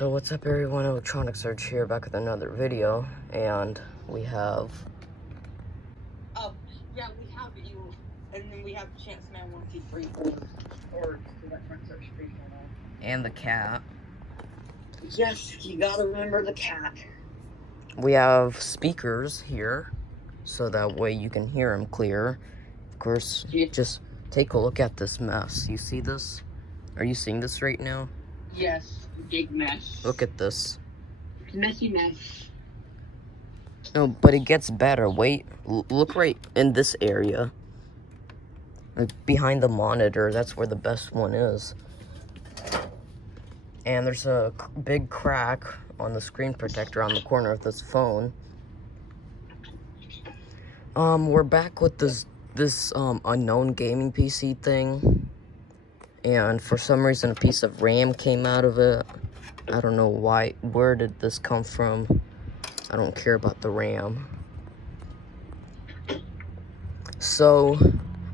So what's up everyone, Electronic Search here, back with another video, and we have... Oh, yeah, we have you, and then we have Chance Man 123 or Electronic Search 3 channel. And the cat. Yes, you gotta remember the cat. We have speakers here, so that way you can hear him clear. Of course, just take a look at this mess. You see this? Are you seeing this right now? Yes, big mess. Look at this. Messy mess. No, but it gets better. Wait, look right in this area. Like behind the monitor, that's where the best one is. And there's a big crack on the screen protector on the corner of this phone. We're back with this unknown gaming PC thing. And for some reason, a piece of RAM came out of it. I don't know why. Where did this come from? I don't care about the RAM. So,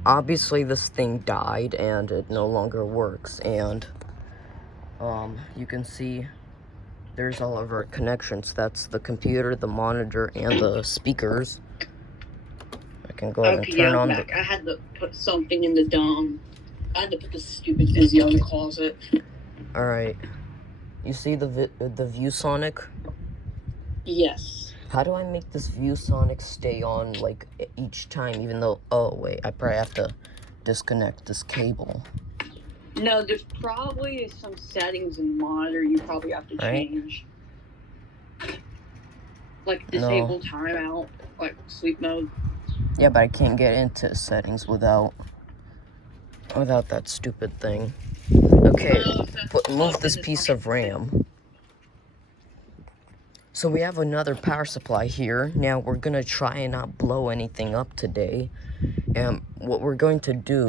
obviously this thing died and it no longer works. And, you can see there's all of our connections. That's the computer, the monitor, and the speakers. I can go ahead and turn on back. I had to put something in the I had to put the stupid Vizio in the closet. Alright. You see the ViewSonic? Yes. How do I make this ViewSonic stay on, like, each time, even though... Oh, wait, I probably have to disconnect this cable. No, there's probably some settings in the monitor you probably have to change. Like, disable timeout, like, sleep mode. Yeah, but I can't get into settings without that stupid thing. Okay, move this piece of RAM. So we have another power supply here. Now we're gonna try and not blow anything up today. And what we're going to do,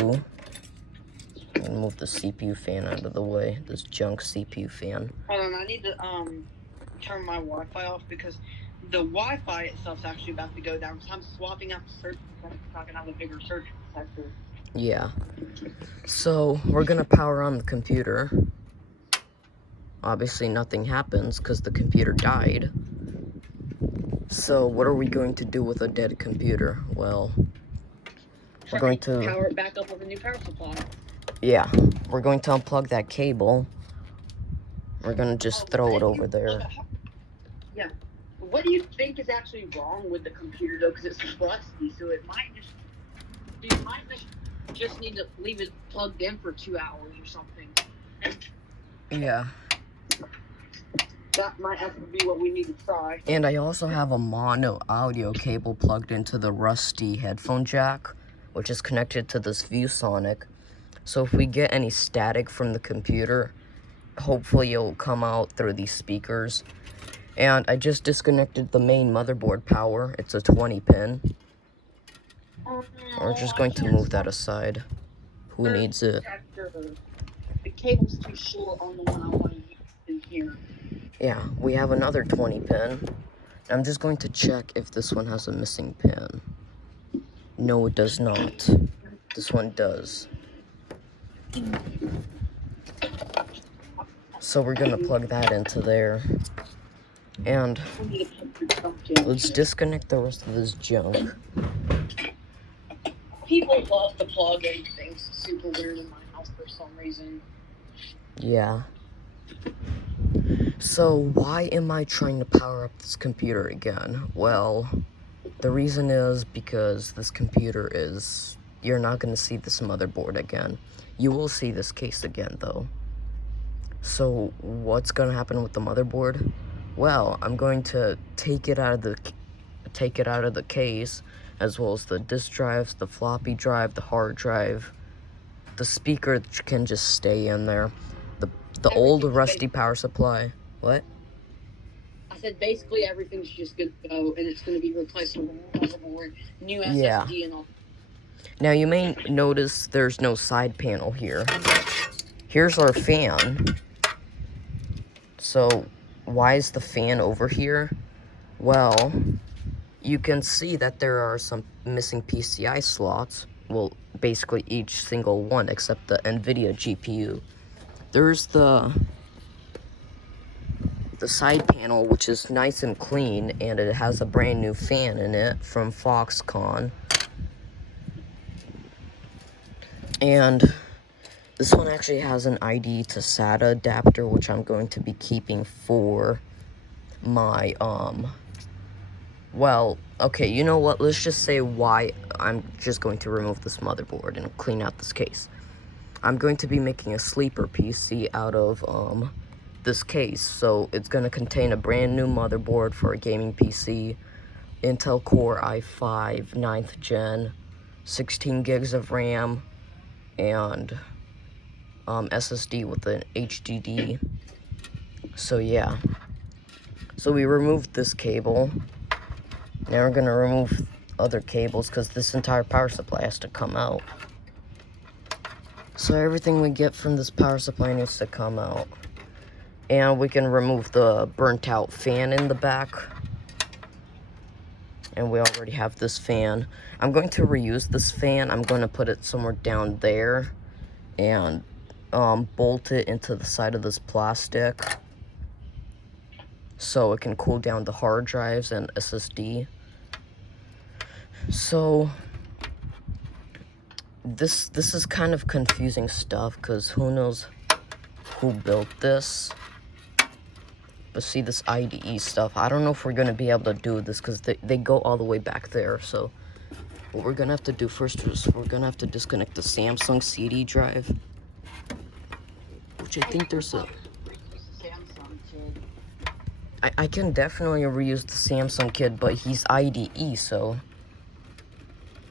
I'm gonna move the CPU fan out of the way, this junk CPU fan. Hold on, I need to turn my Wi-Fi off because the Wi-Fi itself is actually about to go down. So I'm swapping out the search protector so I can have a bigger search protector. Yeah. So we're gonna power on the computer. Obviously nothing happens because the computer died. So what are we going to do with a dead computer? Well, we're going to power it back up with a new power supply. Yeah, we're going to unplug that cable. We're gonna just throw it over there. Yeah. What do you think is actually wrong with the computer though? Because it's rusty, so it might just need to leave it plugged in for 2 hours or something. Yeah. That might have to be what we need to try. And I also have a mono audio cable plugged into the rusty headphone jack, which is connected to this ViewSonic. So if we get any static from the computer, hopefully it'll come out through these speakers. And I just disconnected the main motherboard power. It's a 20 pin. We're just going to move that aside. Who needs it? The cable's too short on the one I want to use in here. Yeah, we have another 20 pin. I'm just going to check if this one has a missing pin. No, it does not. This one does. So we're gonna plug that into there. And let's disconnect the rest of this junk. People love to plug in things super weird in my house for some reason. Yeah. So why am I trying to power up this computer again? Well, the reason is because this computer is... You're not going to see this motherboard again. You will see this case again, though. So what's going to happen with the motherboard? Well, I'm going to take it out of the case, as well as the disk drives, the floppy drive, the hard drive. The speaker can just stay in there. The old rusty power supply. What? I said basically everything's just good to go, and it's going to be replaced with a new motherboard, new SSD, and all. Now you may notice there's no side panel here. Here's our fan. So why is the fan over here? Well, you can see that there are some missing PCI slots. Well, basically each single one except the NVIDIA GPU. There's the the side panel, which is nice and clean, and it has a brand new fan in it from Foxconn. And this one actually has an ID to SATA adapter, which I'm going to be keeping for my, well, okay, you know what, let's just say why I'm just going to remove this motherboard and clean out this case. I'm going to be making a sleeper PC out of, this case, so it's going to contain a brand new motherboard for a gaming PC, Intel Core i5 9th gen, 16 gigs of RAM, and SSD with an HDD. So yeah, so we removed this cable. Now we're gonna remove other cables because this entire power supply has to come out. So everything we get from this power supply needs to come out. And we can remove the burnt out fan in the back. And we already have this fan. I'm going to reuse this fan. I'm going to put it somewhere down there and bolt it into the side of this plastic so it can cool down the hard drives and SSD. So this is kind of confusing stuff because who knows who built this. But see, this IDE stuff, I don't know if we're going to be able to do this because they go all the way back there. So what we're going to have to do first is we're going to have to disconnect the Samsung CD drive, which I think there's a... I can definitely reuse the Samsung kid, but he's IDE, so...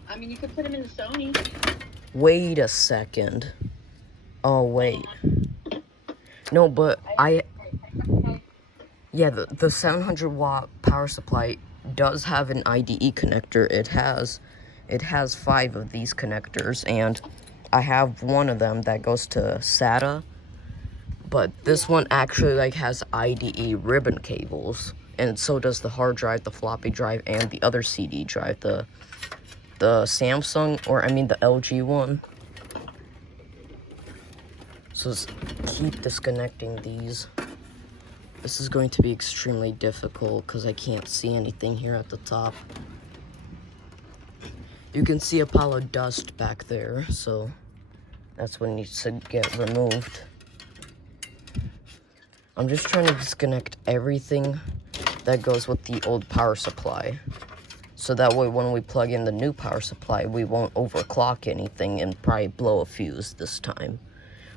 I mean, you could put him in the Sony. Wait a second. Oh, wait. No, but yeah, the 700 watt power supply does have an IDE connector. It has 5 of these connectors, and I have one of them that goes to SATA. But this one actually like has IDE ribbon cables, and so does the hard drive, the floppy drive, and the other CD drive, the Samsung, or I mean the LG one. So let's keep disconnecting these. This is going to be extremely difficult because I can't see anything here at the top. You can see a pile of dust back there, so that's what needs to get removed. I'm just trying to disconnect everything that goes with the old power supply. So that way when we plug in the new power supply, we won't overclock anything and probably blow a fuse this time.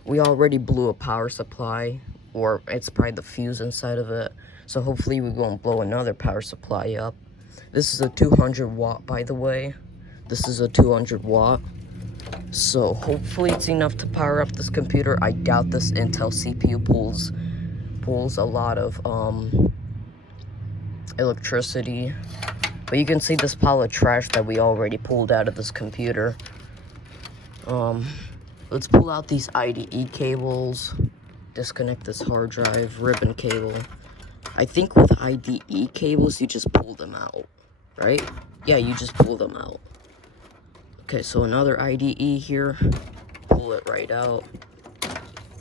We already blew a power supply, or it's probably the fuse inside of it. So hopefully we won't blow another power supply up. This is a 200 watt, by the way. This is a 200 watt. So hopefully it's enough to power up this computer. I doubt this Intel CPU pulls a lot of electricity. But you can see this pile of trash that we already pulled out of this computer. Let's pull out these IDE cables, disconnect this hard drive, ribbon cable. I think with IDE cables, you just pull them out, right? Yeah, you just pull them out. Okay, so another IDE here, pull it right out.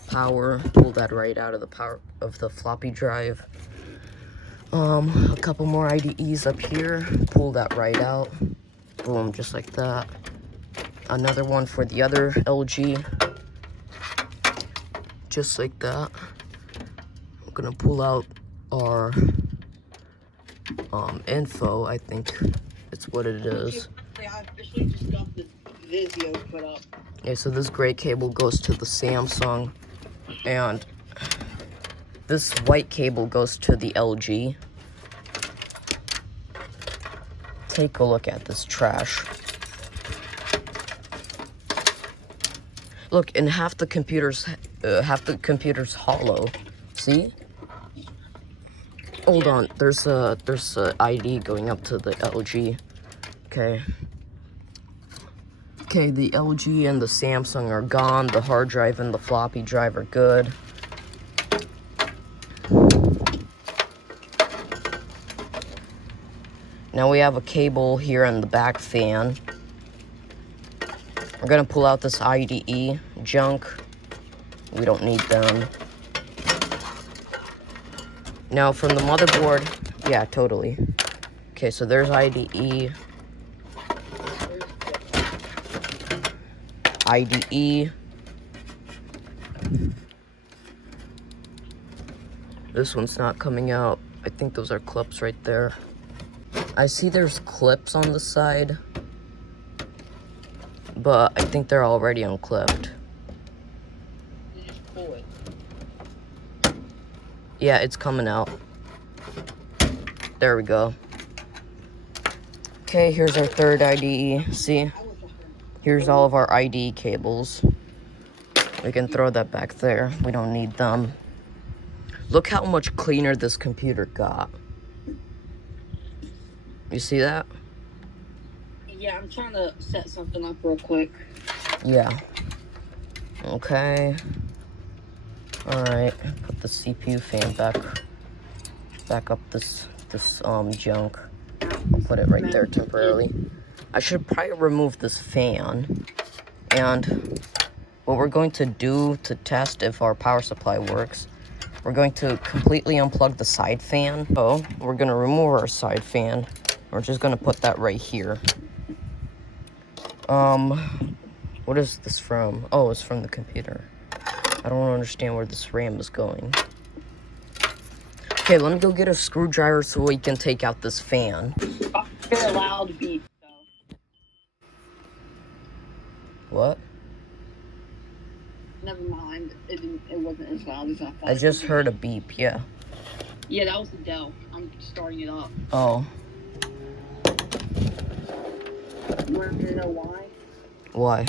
Power, pull that right out of the power of the floppy drive. A couple more IDEs up here, pull that right out. Boom, just like that. Another one for the other LG, just like that. I'm gonna pull out our info, I think it's what it is. I officially just got the Vizio put up. Yeah, so this gray cable goes to the Samsung, and this white cable goes to the LG. Take a look at this trash. Look, and half the computer's hollow. See? Hold on, there's a ID going up to the LG. Okay. Okay, the LG and the Samsung are gone. The hard drive and the floppy drive are good. Now we have a cable here on the back fan. We're gonna pull out this IDE junk. We don't need them. Now from the motherboard, yeah, totally. Okay, so there's IDE. IDE. This one's not coming out. I think those are clips right there. I see there's clips on the side, but I think they're already unclipped. You just pull it. Yeah, it's coming out. There we go. Okay, here's our third IDE. See? Here's all of our IDE cables. We can throw that back there. We don't need them. Look how much cleaner this computer got. You see that? Yeah, I'm trying to set something up real quick. Yeah. Okay. Alright. Put the CPU fan back up this junk. I'll put it right there temporarily. I should probably remove this fan. And what we're going to do to test if our power supply works, we're going to completely unplug the side fan. So we're going to remove our side fan. We're just going to put that right here. What is this from? Oh, it's from the computer. I don't understand where this RAM is going. Okay, let me go get a screwdriver so we can take out this fan. Very loud beep, though. What? Never mind. It wasn't as loud as I thought. I just heard a beep, yeah. Yeah, that was the Dell. I'm starting it up. Oh. You want to know why? Why?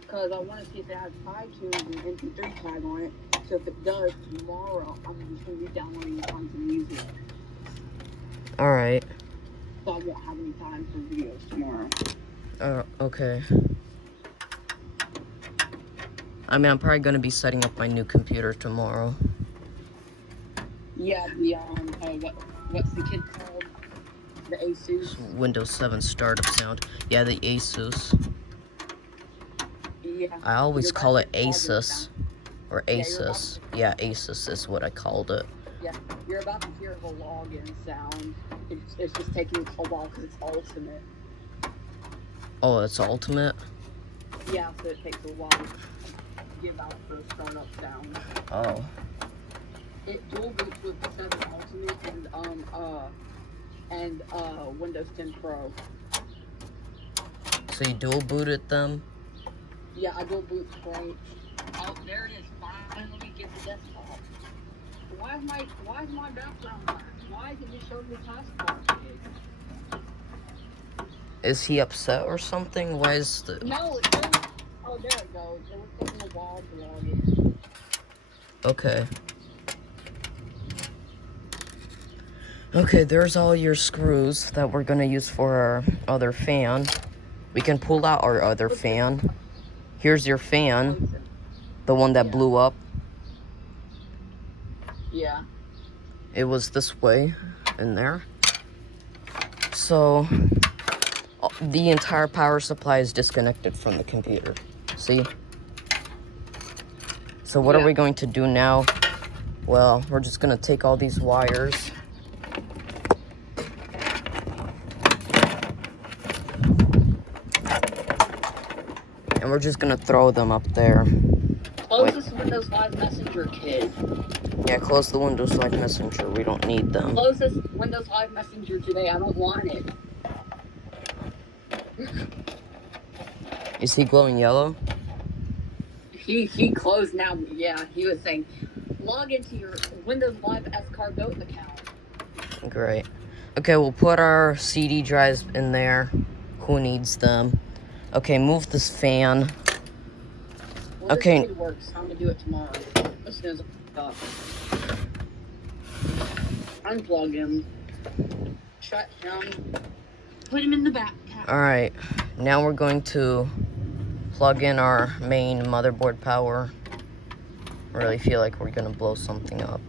Because I want to see if it has iTunes and MP3 tag on it. So if it does, tomorrow I'm just going to be downloading tons of music. Alright. So I won't have any time for videos tomorrow. Okay. I mean, I'm probably going to be setting up my new computer tomorrow. Yeah, the, what's the kid called? The Asus? Windows 7 startup sound. Yeah, the Asus. Yeah. I always call it Asus. Or Asus. Yeah, Asus is what I called it. Yeah, you're about to hear the login sound. It's just taking a while because it's ultimate. Oh, it's ultimate? Yeah, so it takes a while to give out the startup sound. Oh. It dual boots with the 7 Ultimate and Windows 10 Pro. So you dual booted them? Yeah, I dual boot right. Oh, there it is. Finally get the desktop. Why is my background black? Why did it show the taskbar? Is he upset or something? Why is the... No, oh, there it goes. It was taking a while to log in. Okay. Okay, there's all your screws that we're gonna use for our other fan. We can pull out our other fan. Here's your fan. The one that blew up. Yeah. It was this way in there. So the entire power supply is disconnected from the computer. See? So what are we going to do now? Well, we're just gonna take all these wires. And we're just gonna throw them up there. Close this Windows Live Messenger, kid. Yeah, close the Windows Live Messenger. We don't need them. Close this Windows Live Messenger today. I don't want it. Is he glowing yellow? He closed now. Yeah, he was saying, log into your Windows Live Escargot account. Great. Okay, we'll put our CD drives in there. Who needs them? Okay, move this fan. Well, okay. This works. I'm gonna do it tomorrow as soon as I stop. Unplug him. Shut him. Put him in the back. Alright, now we're going to plug in our main motherboard power. I really feel like we're gonna blow something up.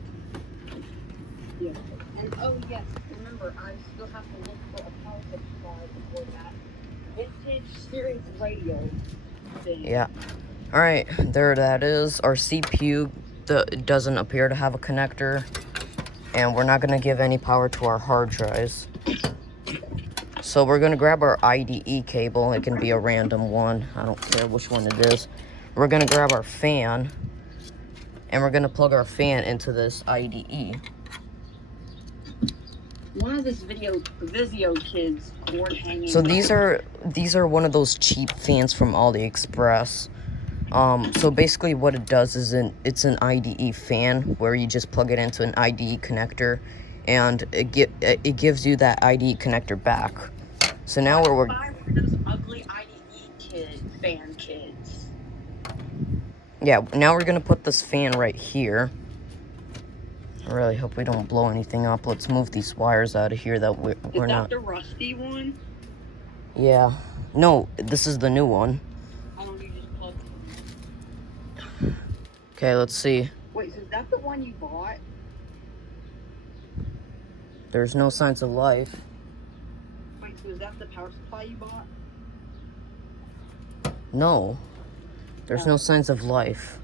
Yeah. And oh yes, remember, I still have to look for a power supply before that vintage series radio thing. Yeah. Alright, there that is. Our CPU it doesn't appear to have a connector, and we're not gonna give any power to our hard drives. So we're gonna grab our IDE cable. It can be a random one. I don't care which one it is. We're gonna grab our fan, and we're gonna plug our fan into this IDE. One of this Vizio kids cord hanging. So these are one of those cheap fans from AliExpress. So basically what it does is it's an IDE fan where you just plug it into an IDE connector, and it gives you that IDE connector back. So now we're buy one of those ugly IDE fan kids. Yeah, now we're gonna put this fan right here. I really hope we don't blow anything up. Let's move these wires out of here that we're not. Is that the rusty one? Yeah. No, this is the new one. I don't need just plug. Okay, let's see. Wait, so is that the one you bought? There's no signs of life. Wait, so is that the power supply you bought? No. There's no signs of life.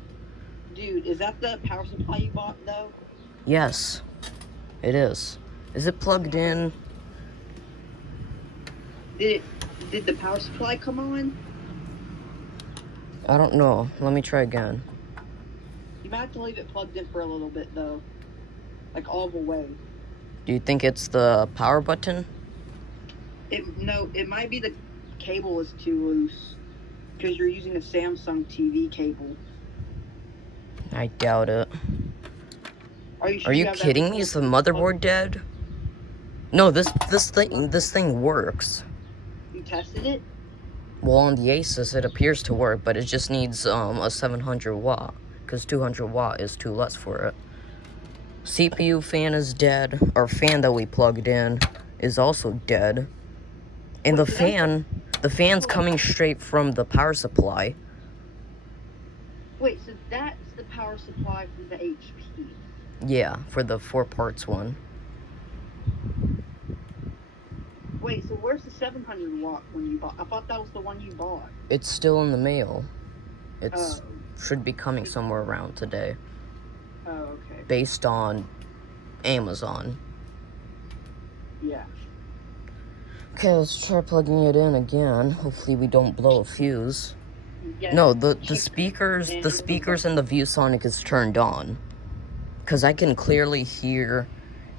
Dude, is that the power supply you bought, though? Yes, it is. Is it plugged in? Did the power supply come on? I don't know. Let me try again. You might have to leave it plugged in for a little bit, though. Like, all the way. Do you think it's the power button? No, it might be the cable is too loose. Because you're using a Samsung TV cable. I doubt it. Are you kidding me? Is the motherboard dead? No, this thing works. You tested it? Well, on the Asus, it appears to work, but it just needs a 700 watt, because 200 watt is too less for it. CPU fan is dead. Our fan that we plugged in is also dead. And the fan's coming straight from the power supply. Wait, so that's the power supply for the HP? Yeah, for the 4 parts one. Wait, so where's the 700 watt one you bought? I thought that was the one you bought. It's still in the mail. It's should be coming somewhere around today. Oh, okay. Based on Amazon. Yeah. Okay, let's try plugging it in again. Hopefully we don't blow a fuse. Yeah, No, the speakers and the ViewSonic is turned on. Cause I can clearly hear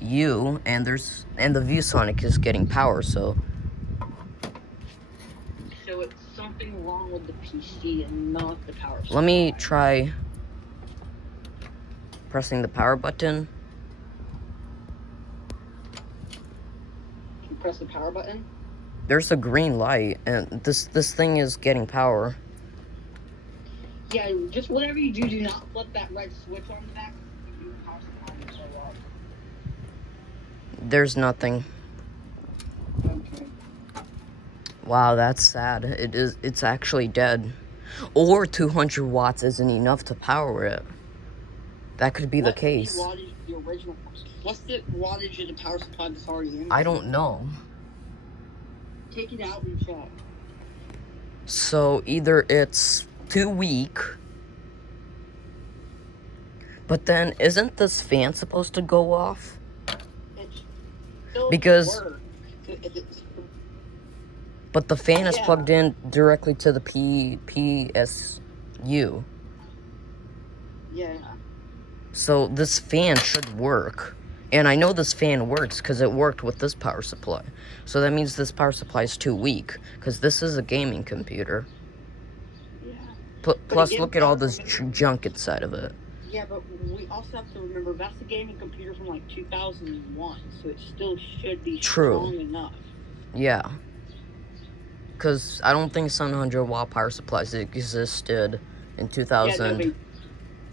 you, and the ViewSonic is getting power, so it's something wrong with the PC and not the power supply. let me try pressing the power button. Can you press the power button? There's a green light, and this thing is getting power. Yeah, just whatever you do not flip that red switch on the back. There's nothing. Okay. Wow, that's sad. It's actually dead. Or 200 watts isn't enough to power it. That could be the case. What's the wattage of the power supply that's already in? I don't know. Take it out and check. So either it's too weak, but then isn't this fan supposed to go off? Because but the fan is plugged in directly to the PSU. Yeah. So this fan should work. And I know this fan works because it worked with this power supply. So that means this power supply is too weak, because this is a gaming computer. Yeah. Plus, look at all this junk inside of it. Yeah, but we also have to remember that's a gaming computer from like 2001, so it still should be strong enough. Yeah. Because I don't think 700 watt power supplies existed in 2000. Yeah, no,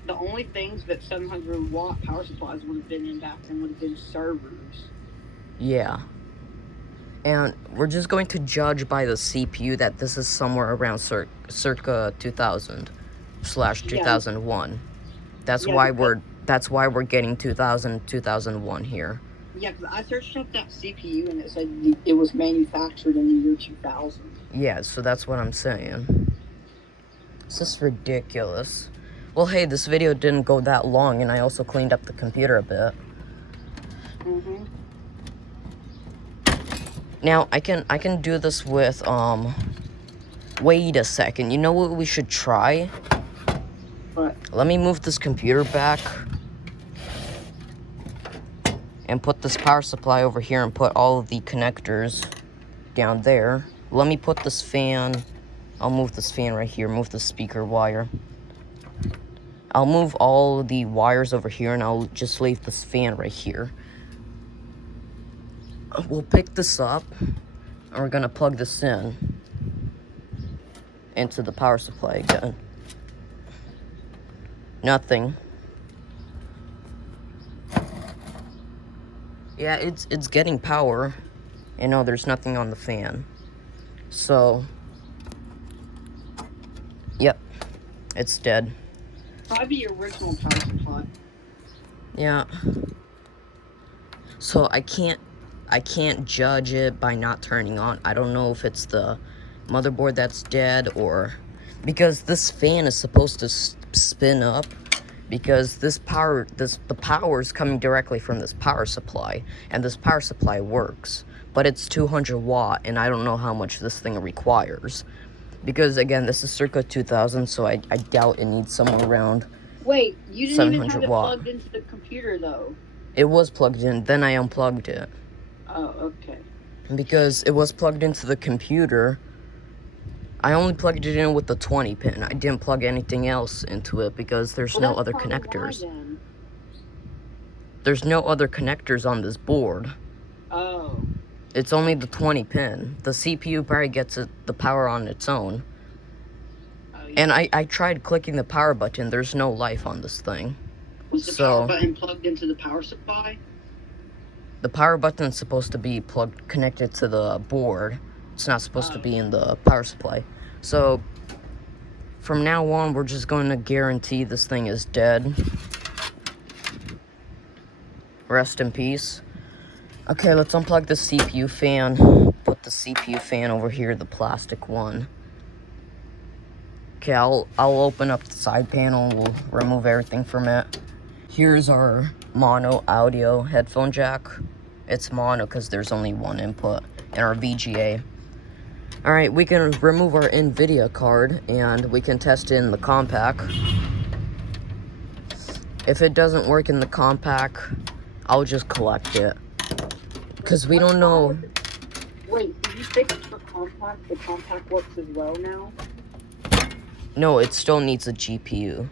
the only things that 700 watt power supplies would have been in back then would have been servers. Yeah. And we're just going to judge by the CPU that this is somewhere around circa 2000/2001. That's why we're getting 2001 here. Yeah, because I searched up that CPU and it said it was manufactured in the year 2000. Yeah, so that's what I'm saying. This is ridiculous. Well, hey, this video didn't go that long, and I also cleaned up the computer a bit. Mm-hmm. Now, I can do this with, wait a second. You know what we should try? What? Let me move this computer back. And put this power supply over here and put all of the connectors down there. Let me put this fan. I'll move this fan right here. Move the speaker wire. I'll move all the wires over here and I'll just leave this fan right here. We'll pick this up and we're gonna plug this in into the power supply again. Nothing. Yeah, it's getting power. And no, there's nothing on the fan. So, yep, it's dead. Probably the original power supply. Yeah. So I can't judge it by not turning on. I don't know if it's the motherboard that's dead or because this fan is supposed to spin up because the power is coming directly from this power supply and this power supply works, but it's 200 watt and I don't know how much this thing requires because again this is circa 2000, so I doubt it needs somewhere around. Wait, you didn't even have it watt. plugged into the computer though. It was plugged in, then I unplugged it. Oh, okay. Because it was plugged into the computer. I only plugged it in with the 20 pin. I didn't plug anything else into it because there's no other connectors. There's no other connectors on this board. Oh. It's only the 20 pin. The CPU probably gets the power on its own. Oh, yeah. And I tried clicking the power button. There's no life on this thing. Was the power button plugged into the power supply? The power button's supposed to be connected to the board. It's not supposed to be in the power supply. So, from now on, we're just going to guarantee this thing is dead. Rest in peace. Okay, let's unplug the CPU fan. Put the CPU fan over here, the plastic one. Okay, I'll open up the side panel. We'll remove everything from it. Here's our mono audio headphone jack. It's mono because there's only one input. And our VGA. Alright, we can remove our NVIDIA card and we can test it in the compact. If it doesn't work in the compact, I'll just collect it. Because we don't know. Wait, did you fix the compact? The compact works as well now? No, it still needs a GPU.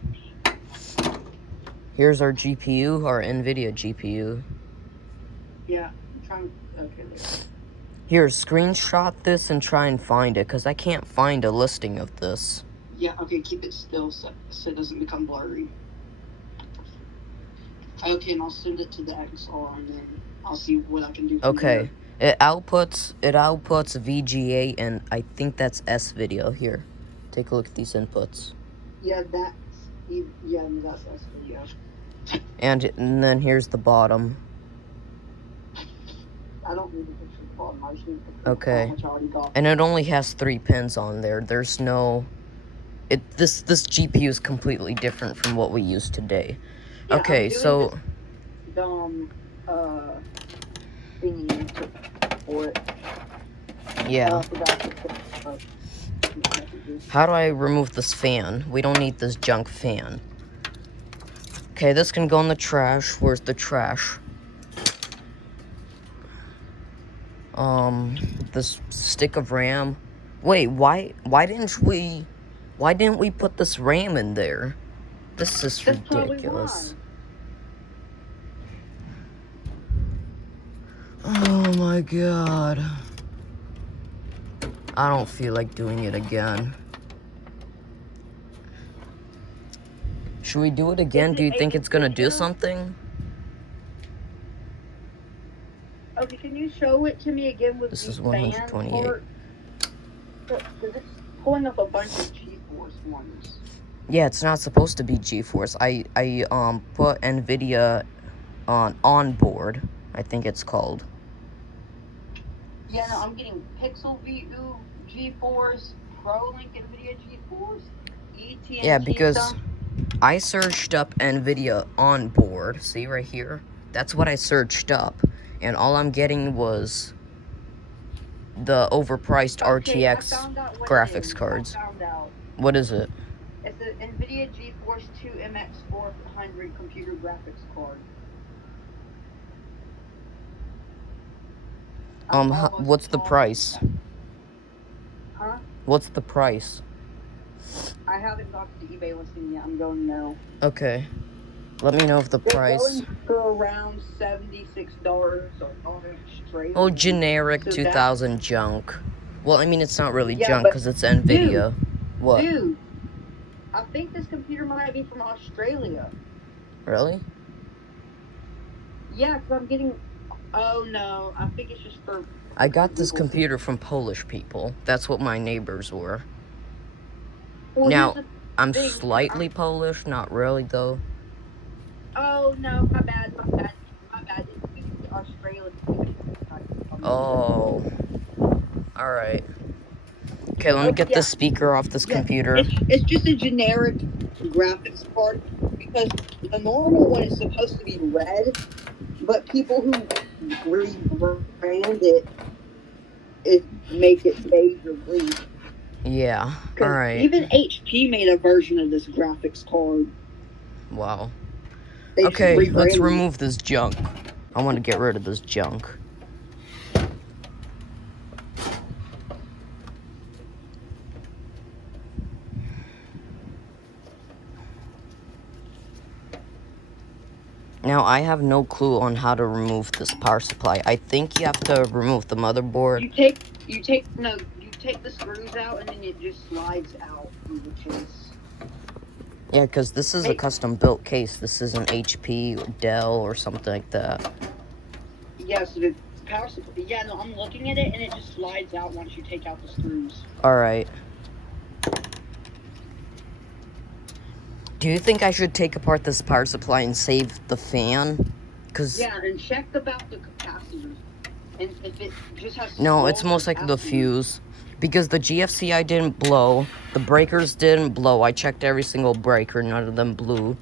Here's our GPU, our NVIDIA GPU. Yeah, I'm trying. Okay. Here, screenshot this and try and find it, because I can't find a listing of this. Yeah, okay, keep it still so it doesn't become blurry. Okay, and I'll send it to the XR and then I'll see what I can do. Okay, it outputs VGA and I think that's S video. Here, take a look at these inputs. Yeah, that's S video. And then here's the bottom. I don't need to fix the bottom. I just need to fix the Okay, which I already got. and it only has 3 pins on there. There's no. This GPU is completely different from what we use today. Yeah, okay, so. This dumb thingy for it. Yeah. How do I remove this fan? We don't need this junk fan. Okay, this can go in the trash. Where's the trash? This stick of RAM. Wait, why didn't we put this RAM in there? This is ridiculous. Oh my god. I don't feel like doing it again. Should we do it again? Do you think it's gonna do something? Okay, can you show it to me again with this the is 128. Because it's pulling up a bunch of GeForce ones. Yeah, it's not supposed to be GeForce. I put NVIDIA on board. I think it's called. Yeah, no, I'm getting Pixel VU GeForce, ProLink NVIDIA GeForce, ET&T yeah, because stuff. I searched up NVIDIA on board. See right here? That's what I searched up. And all I'm getting was the overpriced Okay, I RTX found out what it graphics is. cards. I found out. What is it? It's an NVIDIA GeForce 2 MX 400 computer graphics card. What's the price? Huh? What's the price? I haven't got the eBay listing yet. I'm going now. Okay. Let me know if the price. They're going for around $76 straight. Oh, generic So 2000 junk. Well, I mean, it's not really Yeah, junk but because it's NVIDIA. What? Dude, I think this computer might be from Australia. Really? Yeah, because I'm getting. Oh no, I think it's just for. I got this computer from Polish people. That's what my neighbors were. Well, Now, here's the I'm thing, slightly Polish, not really though. Oh no, my bad. It's Australia. Oh. Alright. Okay, let me get yeah. the speaker off this computer. It's just a generic graphics card because the normal one is supposed to be red, but people who rebrand it make it beige or green. Yeah, alright. Even HP made a version of this graphics card. Wow. They Okay, just let's rebranded it. remove this junk. I want to get rid of this junk. Now, I have no clue on how to remove this power supply. I think you have to remove the motherboard. You take the screws out and then it just slides out through the case. Yeah, because this is a custom-built case. This isn't HP or Dell or something like that. Yeah, so the power supply. Yeah, no, I'm looking at it and it just slides out once you take out the screws. Alright. Do you think I should take apart this power supply and save the fan? Yeah, and check about the capacitors. And if it just has No, it's most likely the fuse. Because the GFCI didn't blow. The breakers didn't blow. I checked every single breaker. None of them blew.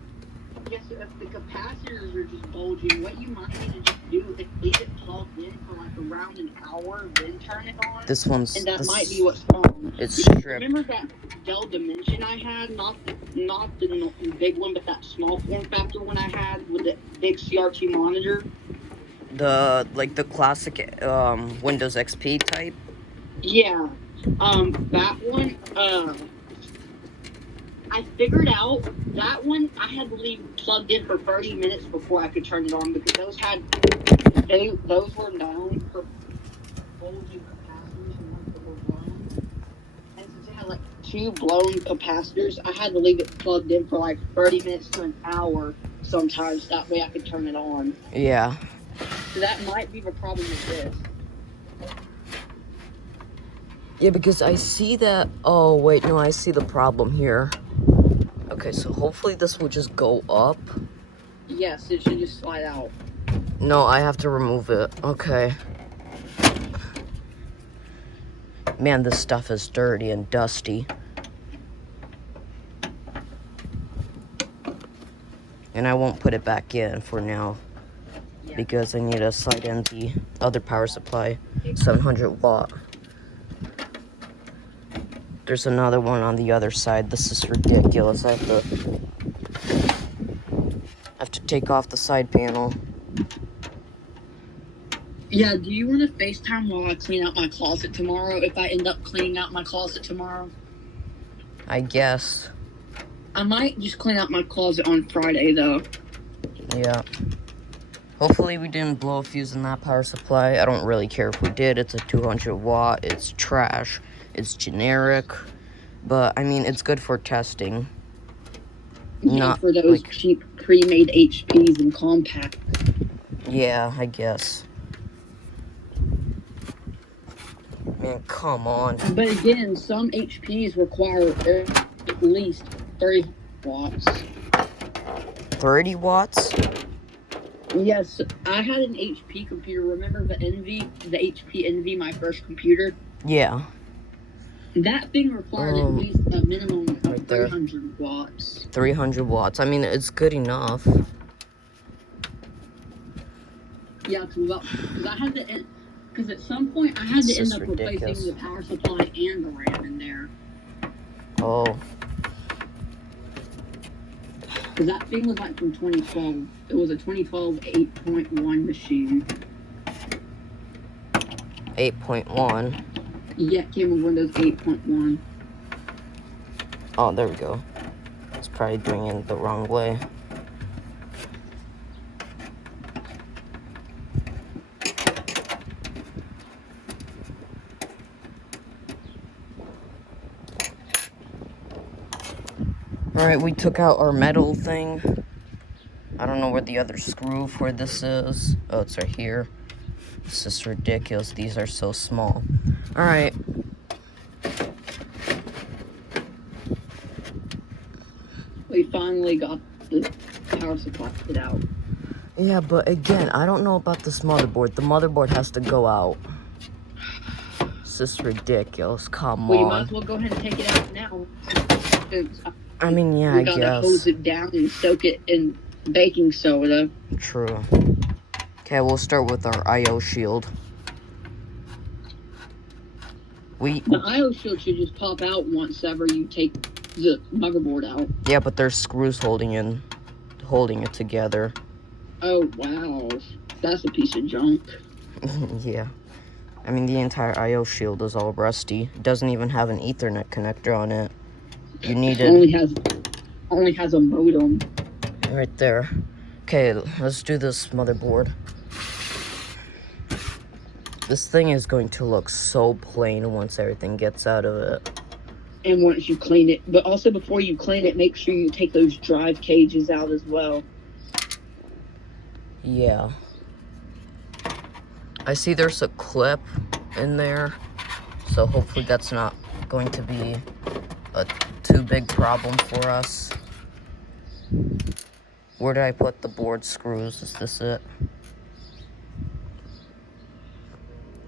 Yes, so if the capacitors are just bulging, what you might need to just do is leave it plugged in for like around an hour, then turn it on. This one's... And that might be what's wrong. It's stripped. Remember that Dell Dimension I had? Not the big one, but that small form factor one I had with the big CRT monitor? The classic Windows XP type? Yeah. That one, I figured out that one I had to leave plugged in for 30 minutes before I could turn it on because those were known for bulging capacitors and ones that were blown. And since it had like 2 blown capacitors, I had to leave it plugged in for like 30 minutes to an hour sometimes. That way I could turn it on. Yeah. So that might be the problem with this. Yeah, because I see that... Oh, wait, no, I see the problem here. Okay, so hopefully this will just go up. Yes, it should just slide out. No, I have to remove it. Okay. Man, this stuff is dirty and dusty. And I won't put it back in for now. Yeah. Because I need to slide in the other power supply. 700 watt. There's another one on the other side. This is ridiculous. I have to take off the side panel. Yeah, do you want to FaceTime while I clean out my closet tomorrow? If I end up cleaning out my closet tomorrow? I guess. I might just clean out my closet on Friday, though. Yeah. Hopefully we didn't blow a fuse in that power supply. I don't really care if we did. It's a 200 watt. It's trash. It's generic. But, I mean, it's good for testing. Yeah, Not for those like, cheap pre-made HPs and compact. Yeah, I guess. Man, come on. But again, some HPs require at least 30 watts. 30 watts? Yes, I had an HP computer. Remember the HP Envy, my first computer? Yeah. That thing requires at least a minimum of right there. 300 watts. 300 watts. I mean, it's good enough. Yeah, because I had to, because at some point I had to end up replacing the power supply and the RAM in there. Oh. Because that thing was like from 2012. It was a 2012 8.1 machine. 8.1. Yeah, it came with Windows 8.1. Oh, there we go. It's probably doing it the wrong way. Alright, we took out our metal thing. I don't know where the other screw for this is. Oh, it's right here. This is ridiculous. These are so small. Alright. We finally got the power supply put out. Yeah, but again, I don't know about this motherboard. The motherboard has to go out. This is ridiculous. Come on. Well, you might as well go ahead and take it out now. I mean, yeah, I guess. We gotta hose it down and soak it in baking soda. True. Okay, we'll start with our I/O shield. The I/O shield should just pop out once ever you take the motherboard out. Yeah, but there's screws holding it together. Oh wow, that's a piece of junk. Yeah. I mean, the entire I/O shield is all rusty. It doesn't even have an Ethernet connector on it. You need it. Only has a modem. Right there. Okay, let's do this motherboard. This thing is going to look so plain once everything gets out of it. And once you clean it, but also before you clean it, make sure you take those drive cages out as well. Yeah. I see there's a clip in there, so hopefully that's not going to be a too big problem for us. Where did I put the board screws? Is this it?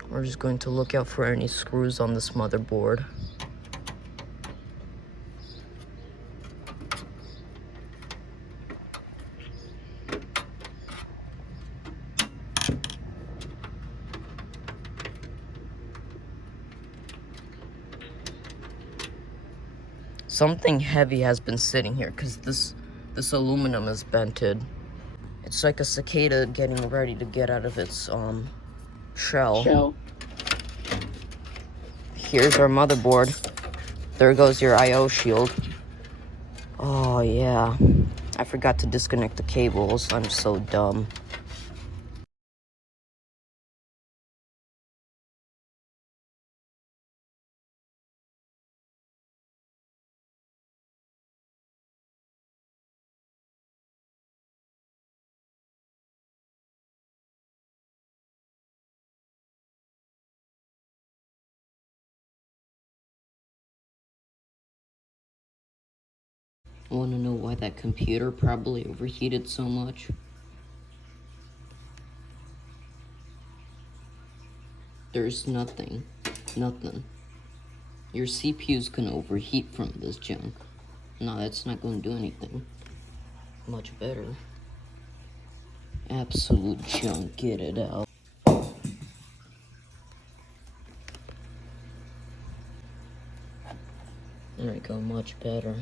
We're just going to look out for any screws on this motherboard. Something heavy has been sitting here because this aluminum is bented. It's like a cicada getting ready to get out of its shell. Here's our motherboard. There goes your I/O shield. Oh yeah, I forgot to disconnect the cables. I'm so dumb. Want to know why that computer probably overheated so much? There's nothing. Your CPU's gonna overheat from this junk. No, that's not gonna do anything. Much better. Absolute junk, get it out. There we go, much better.